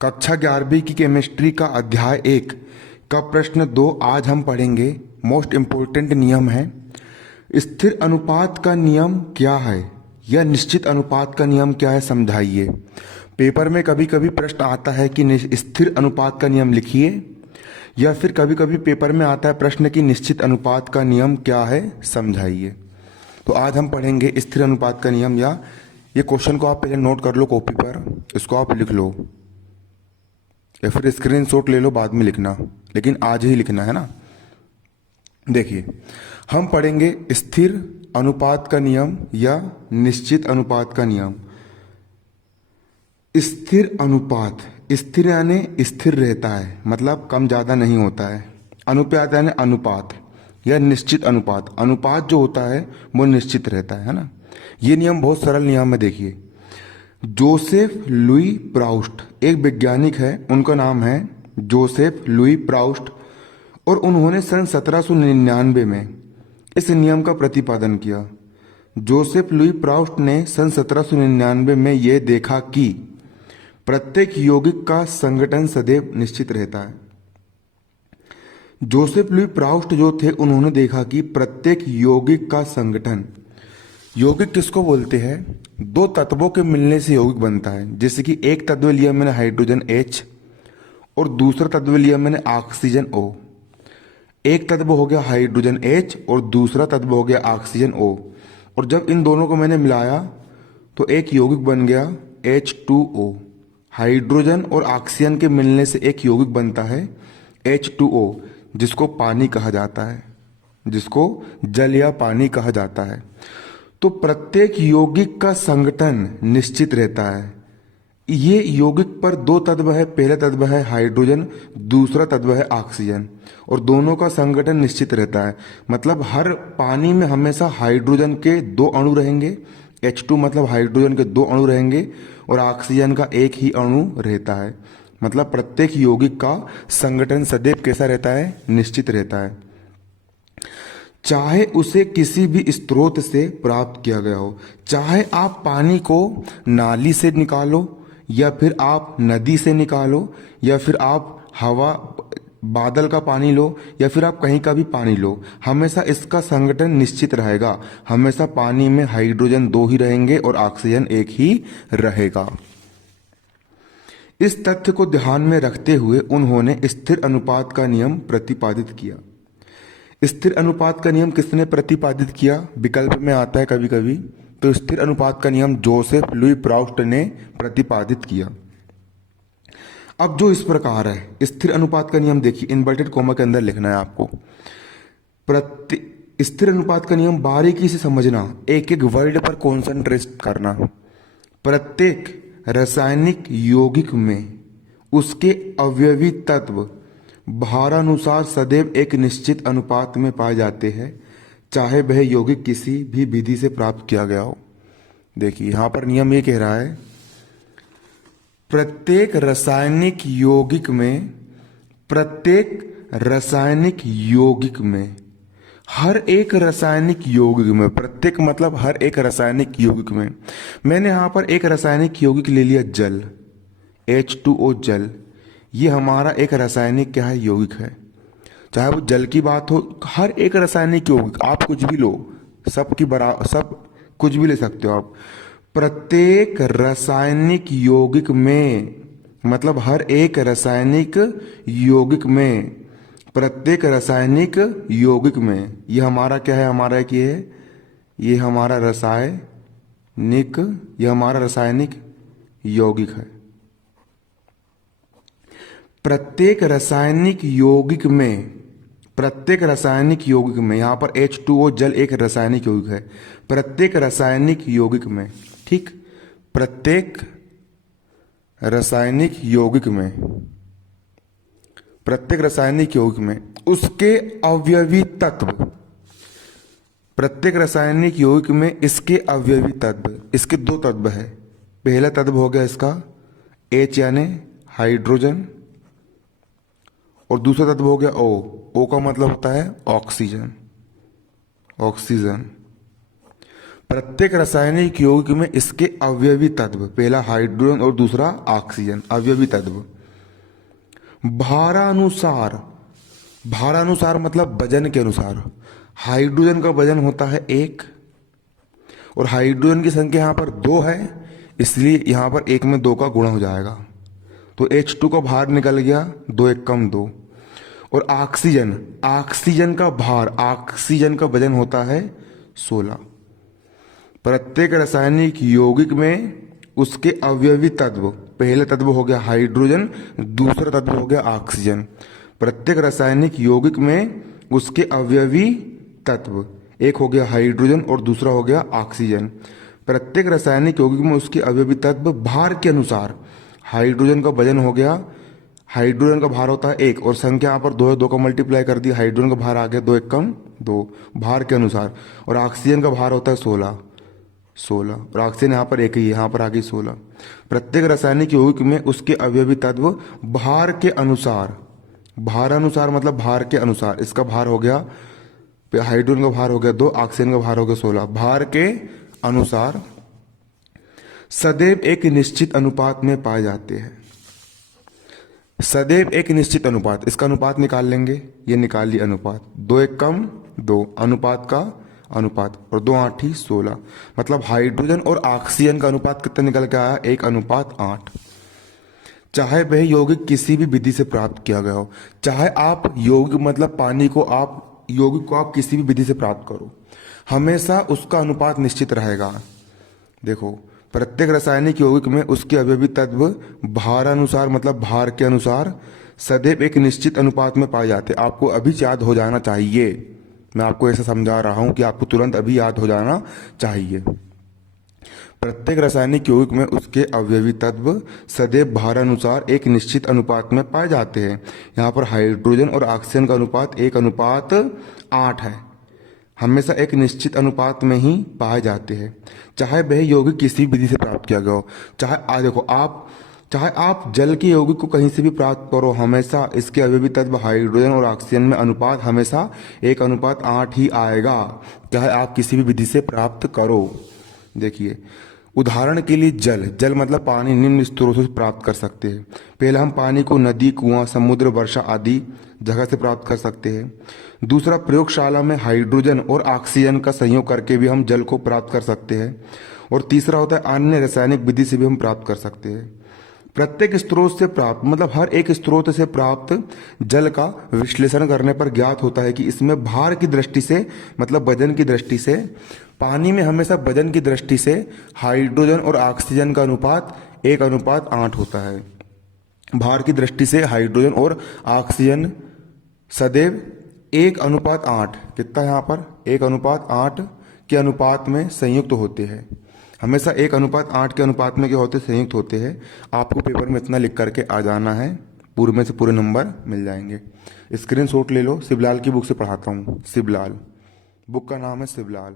कक्षा 11वीं की केमिस्ट्री का अध्याय 1 का प्रश्न 2 आज हम पढ़ेंगे। मोस्ट इम्पोर्टेंट नियम है। स्थिर अनुपात का नियम क्या है या निश्चित अनुपात का नियम क्या है, समझाइए। पेपर में कभी कभी प्रश्न आता है कि स्थिर अनुपात का नियम लिखिए, या फिर कभी कभी पेपर में आता है प्रश्न कि निश्चित अनुपात का नियम क्या है, समझाइए। तो आज हम पढ़ेंगे स्थिर अनुपात का नियम। या ये क्वेश्चन को आप पहले नोट कर लो कॉपी पर, इसको आप लिख लो या फिर स्क्रीनशॉट ले लो, बाद में लिखना, लेकिन आज ही लिखना है ना। देखिए, हम पढ़ेंगे स्थिर अनुपात का नियम या निश्चित अनुपात का नियम। स्थिर अनुपात, स्थिर यानी स्थिर रहता है, मतलब कम ज्यादा नहीं होता है। अनुपात यानी अनुपात, या निश्चित अनुपात, अनुपात जो होता है वो निश्चित रहता है ना। ये नियम बहुत सरल नियम है। देखिए, जोसेफ लुई प्राउस्ट एक वैज्ञानिक है, उनका नाम है जोसेफ लुई प्राउस्ट, और उन्होंने सन 1799 में इस नियम का प्रतिपादन किया। जोसेफ लुई प्राउस्ट ने सन 1799 में यह देखा कि प्रत्येक यौगिक का संगठन सदैव निश्चित रहता है। जोसेफ लुई प्राउस्ट जो थे, उन्होंने देखा कि प्रत्येक यौगिक का संगठन, यौगिक किसको बोलते हैं? दो तत्वों के मिलने से यौगिक बनता है। जैसे कि एक तत्व लिया मैंने हाइड्रोजन H और दूसरा तत्व लिया मैंने ऑक्सीजन O। एक तत्व हो गया हाइड्रोजन H और दूसरा तत्व हो गया ऑक्सीजन O, और जब इन दोनों को मैंने मिलाया तो एक यौगिक बन गया H2O। हाइड्रोजन और ऑक्सीजन के मिलने से एक यौगिक बनता है H2O, जिसको पानी कहा जाता है, जिसको जल या पानी कहा जाता है। तो प्रत्येक यौगिक का संगठन निश्चित रहता है। ये यौगिक पर दो तत्व है, पहला तत्व है हाइड्रोजन, दूसरा तत्व है ऑक्सीजन, और दोनों का संगठन निश्चित रहता है। मतलब हर पानी में हमेशा हाइड्रोजन के दो अणु रहेंगे, H2 मतलब हाइड्रोजन के दो अणु रहेंगे, और ऑक्सीजन का एक ही अणु रहता है। मतलब प्रत्येक यौगिक का संगठन सदैव कैसा रहता है? निश्चित रहता है, चाहे उसे किसी भी स्रोत से प्राप्त किया गया हो। चाहे आप पानी को नाली से निकालो, या फिर आप नदी से निकालो, या फिर आप हवा बादल का पानी लो, या फिर आप कहीं का भी पानी लो, हमेशा इसका संगठन निश्चित रहेगा। हमेशा पानी में हाइड्रोजन दो ही रहेंगे और ऑक्सीजन एक ही रहेगा। इस तथ्य को ध्यान में रखते हुए उन्होंने स्थिर अनुपात का नियम प्रतिपादित किया। स्थिर अनुपात का नियम किसने प्रतिपादित किया? विकल्प में आता है कभी कभी। तो स्थिर अनुपात का नियम जोसेफ लुई प्राउस्ट ने प्रतिपादित किया। अब जो इस प्रकार है स्थिर अनुपात का नियम, देखिए इन्वर्टेड कोमा के अंदर लिखना है आपको। स्थिर अनुपात का नियम बारीकी से समझना, एक एक वर्ड पर कॉन्सेंट्रेट करना। प्रत्येक रासायनिक यौगिक में उसके अवयवी तत्व भारानुसार सदैव एक निश्चित अनुपात में पाए जाते हैं, चाहे वह यौगिक किसी भी विधि से प्राप्त किया गया हो। देखिए, यहां पर नियम ये कह रहा है, प्रत्येक रासायनिक यौगिक में, प्रत्येक रासायनिक यौगिक में, हर एक रासायनिक यौगिक में, प्रत्येक मतलब हर एक रासायनिक यौगिक में, मैंने यहां पर एक रासायनिक यौगिक ले लिया जल, H2O जल। ये हमारा एक रासायनिक क्या है? यौगिक है। चाहे वो जल की बात हो, हर एक रासायनिक यौगिक आप कुछ भी लो, सब कुछ भी ले सकते हो आप। प्रत्येक रासायनिक यौगिक में, मतलब हर एक रासायनिक यौगिक में, प्रत्येक रासायनिक यौगिक में, ये हमारा क्या है? हमारा एक ये है, ये हमारा रासायनिक, ये हमारा रासायनिक यौगिक है। प्रत्येक रासायनिक यौगिक में, प्रत्येक रासायनिक यौगिक में, यहां पर H2O जल एक रासायनिक यौगिक है। प्रत्येक रासायनिक यौगिक में, ठीक, प्रत्येक रासायनिक यौगिक में, प्रत्येक रासायनिक यौगिक में उसके अवयवी तत्व, प्रत्येक रासायनिक यौगिक में इसके अवयवी तत्व, इसके दो तत्व है। पहला तत्व हो गया इसका H यानी हाइड्रोजन, और दूसरा तत्व हो गया O। O का मतलब होता है ऑक्सीजन, ऑक्सीजन। प्रत्येक रासायनिक यौगिक में इसके अवयवी तत्व, पहला हाइड्रोजन और दूसरा ऑक्सीजन, अवयवी तत्व। भारानुसार, भारानुसार मतलब वजन के अनुसार। हाइड्रोजन का वजन होता है 1 और हाइड्रोजन की संख्या यहाँ पर 2 है, इसलिए यहाँ पर 1 में 2 का गुणा हो जाएगा, तो H2 का भार निकल गया, 2 1 कम 2। और ऑक्सीजन, ऑक्सीजन का भार, ऑक्सीजन का वजन होता है 16। प्रत्येक रासायनिक यौगिक में उसके अवयवी तत्व, पहले तत्व हो गया हाइड्रोजन, दूसरा तत्व हो गया ऑक्सीजन। प्रत्येक रासायनिक यौगिक में उसके अवयवी तत्व, एक हो गया हाइड्रोजन और दूसरा हो गया ऑक्सीजन। प्रत्येक रासायनिक यौगिक में उसके अवयवी तत्व भार के अनुसार, हाइड्रोजन का वजन हो गया, हाइड्रोजन का भार होता है 1 और संख्या यहाँ पर 2 है, 2 का मल्टीप्लाई कर दिया, हाइड्रोजन का भार आ गया 2 1 कम 2, भार के अनुसार। और ऑक्सीजन का भार होता है 16 और ऑक्सीजन यहाँ पर 1 ही है, यहाँ पर आ गई 16। प्रत्येक रासायनिक यौगिक में उसके अवयवी तत्व भार के अनुसार, भार अनुसार मतलब भार के अनुसार, इसका भार हो गया, हाइड्रोजन का भार हो गया 2, ऑक्सीजन का भार हो गया 16, भार के अनुसार सदैव एक निश्चित अनुपात में पाए जाते हैं। सदैव एक निश्चित अनुपात, इसका अनुपात निकाल लेंगे, ये निकाल लिया अनुपात, 2 1 कम 2, अनुपात का अनुपात, और 2 8 ही 16, मतलब हाइड्रोजन और ऑक्सीजन का अनुपात कितना निकल के आया, 1:8। चाहे वह यौगिक किसी भी विधि से प्राप्त किया गया हो, चाहे आप यौगिक मतलब पानी को आप यौगिक को आप किसी भी विधि से प्राप्त करो, हमेशा उसका अनुपात निश्चित रहेगा। देखो, प्रत्येक रासायनिक यौगिक में उसके अवयवी तत्व भारानुसार मतलब भार के अनुसार सदैव एक निश्चित अनुपात में पाए जाते हैं। आपको अभी याद हो जाना चाहिए, मैं आपको ऐसा समझा रहा हूं कि आपको तुरंत अभी याद हो जाना चाहिए। प्रत्येक रासायनिक यौगिक में उसके अवयवी तत्व सदैव भारानुसार एक निश्चित अनुपात में पाए जाते हैं। यहाँ पर हाइड्रोजन और ऑक्सीजन का अनुपात 1:8 है, हमेशा एक निश्चित अनुपात में ही पाए जाते हैं, चाहे वह यौगिक किसी विधि से प्राप्त किया गया हो। चाहे आप जल के यौगिक को कहीं से भी प्राप्त करो, हमेशा इसके अवयवी तत्व हाइड्रोजन और ऑक्सीजन में अनुपात हमेशा 1:8 ही आएगा, चाहे आप किसी भी विधि से प्राप्त करो। देखिए, उदाहरण के लिए जल मतलब पानी निम्न स्रोतों से प्राप्त कर सकते हैं। पहला, हम पानी को नदी, कुआं, समुद्र, वर्षा आदि जगह से प्राप्त कर सकते हैं। दूसरा, प्रयोगशाला में हाइड्रोजन और ऑक्सीजन का संयोग करके भी हम जल को प्राप्त कर सकते हैं। और तीसरा होता है अन्य रासायनिक विधि से भी हम प्राप्त कर सकते हैं। प्रत्येक स्रोत से प्राप्त मतलब हर एक स्रोत से प्राप्त जल का विश्लेषण करने पर ज्ञात होता है कि इसमें भार की दृष्टि से मतलब वजन की दृष्टि से, पानी में हमेशा वजन की दृष्टि से हाइड्रोजन और ऑक्सीजन का अनुपात 1:8 होता है। भार की दृष्टि से हाइड्रोजन और ऑक्सीजन सदैव 1:8, कितना यहाँ पर 1:8 के अनुपात में संयुक्त होते हैं। हमेशा 1:8 के अनुपात में क्या होते, संयुक्त होते हैं। आपको पेपर में इतना लिख करके आ जाना है, पूरे में से पूरे नंबर मिल जाएंगे। स्क्रीनशॉट ले लो, शिवलाल की बुक से पढ़ाता हूँ, शिवलाल, बुक का नाम है शिवलाल।